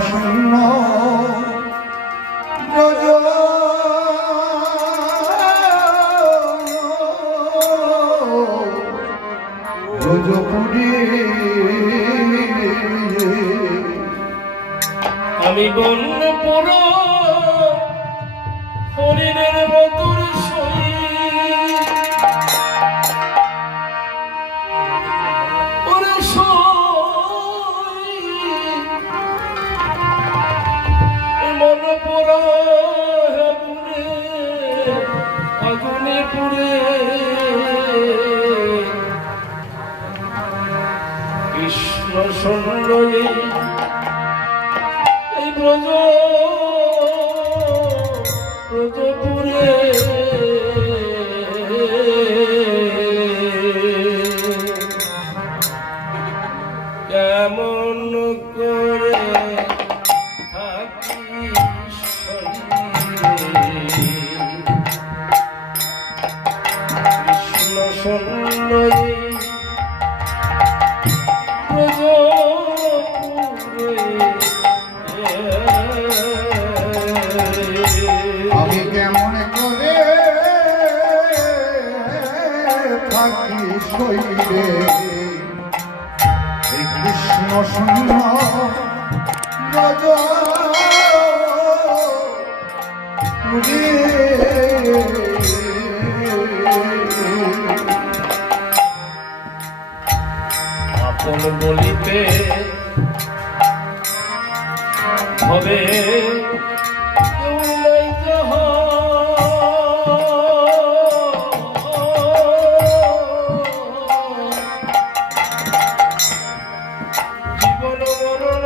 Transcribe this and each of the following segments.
শূন্য ব্রজপুরী আমি বন্য পুরো হরিণের মধুর মন পোড়া আগুনে পুড়ে কৃষ্ণ সন্ন্য এই ব্রজপুরে কেমন করে থাকি কৃষ্ণ সন্ন্য আমি কেমন করে থাকি শৈরে এই কৃষ্ণ শূন্য ব্রজপুরী আপন বলিতে হবে জীবন মরণ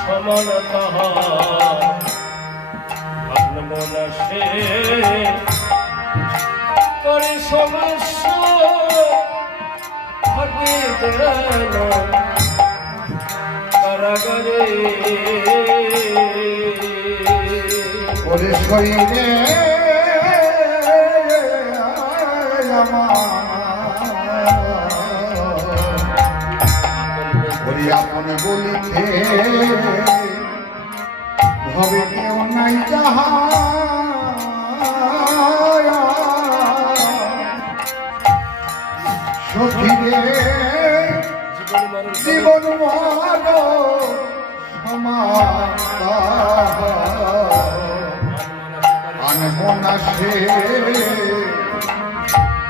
সমান তাহার মনা সে করে সমস্যা থাকে যেন কারাগারে ওরে শৈরে ওরে আপন বলিতে ভবে কেউ নাই যাহা সখীরে জীবন মরণ আনমনা সে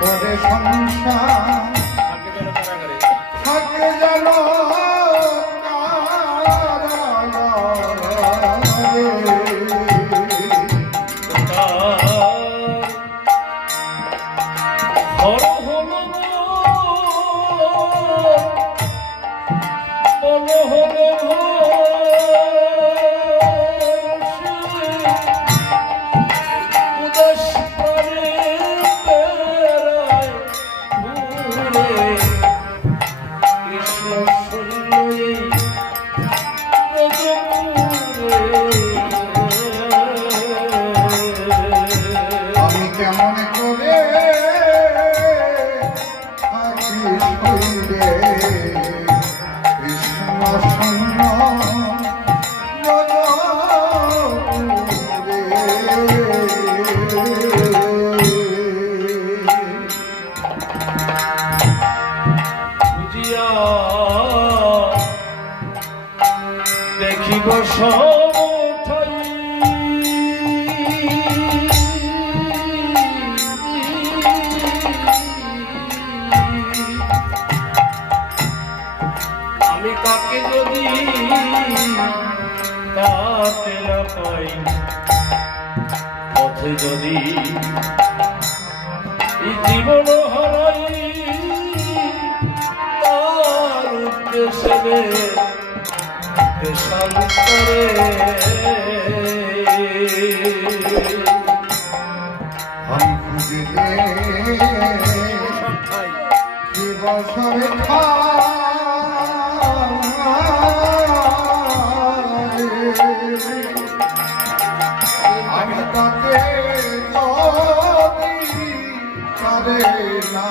করে সংসার থাকে যেন আমি কেমন করে থাকি শৈরে কৃষ্ণ শূন্য বুঝিয়া দেখিব সঠাই আমি তাকে যদি তাতে না পাই পথে যদি জীবন হারাই তার উদ্দেশ্যে দেশান্তরে আমি খুঁজিতে বছরে আমি তাকে না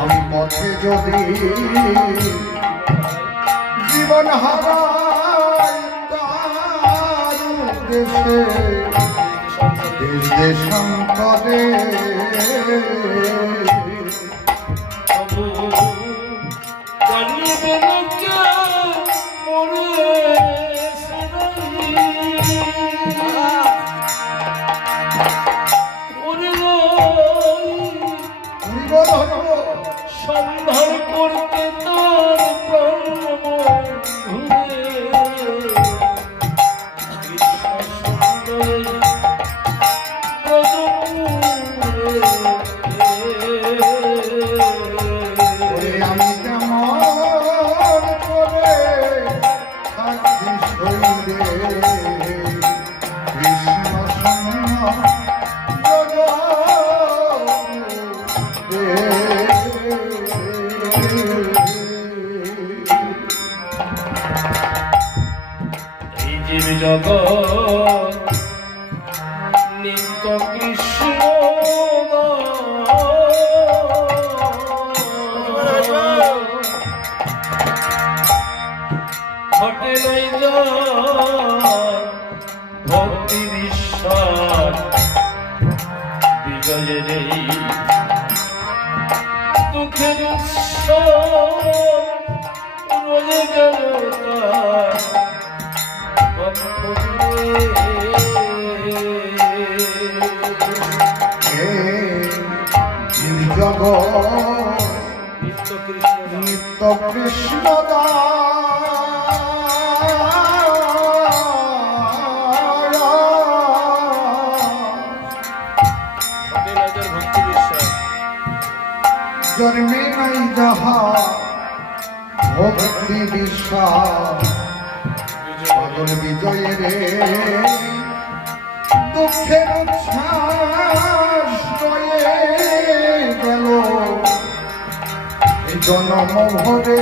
আমি পথে যদি জীবন হারাই তার উদ্দেশ্যে দেশ দেশান্তরে তবু জানিবে না কে মরেছে নাই। ওরে সন্ধান করতে তার প্রাণ ঘুরে আমি কেমন করে থাকি শরীরে কৃষ্ণ এই জীব জগৎ নিত্য কৃষ্ণ ঘটে নাই ভক্তি বিশ্বাস বিজয়ের এই দুঃখের রোজে গেল জগৎ নিত্য কৃষ্ণ নিত্য কৃষ্ণ ভক্তি বিশ্বাস জন্মে নাই যাহা ভক্তি বিশ্বাস পাগল বিজয়ে রে দুঃখের উচ্ছ্বাস রয়ে গেল এই জন্ম ভরে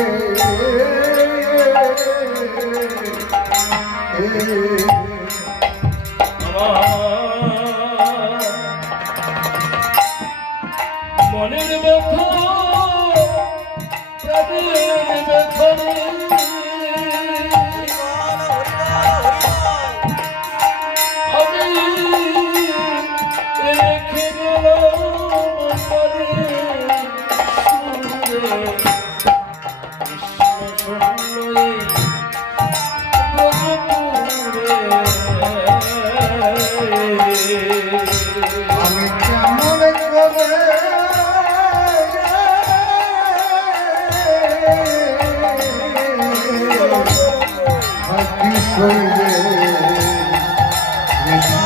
মনের ব্যথা প্রাণের ব্যথা আমি রেখে গেলাম কৃষ্ণ আমি কেমন করে থাকি শরীরে কৃষ্ণ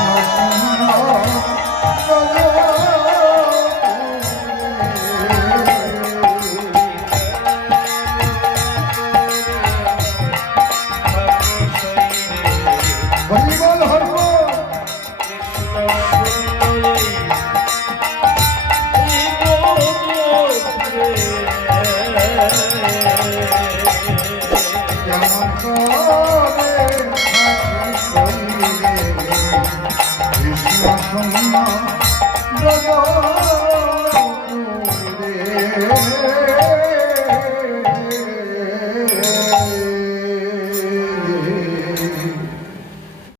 হরিবল হরিবল কেমন করে থাকি শরীরে কৃষ্ণ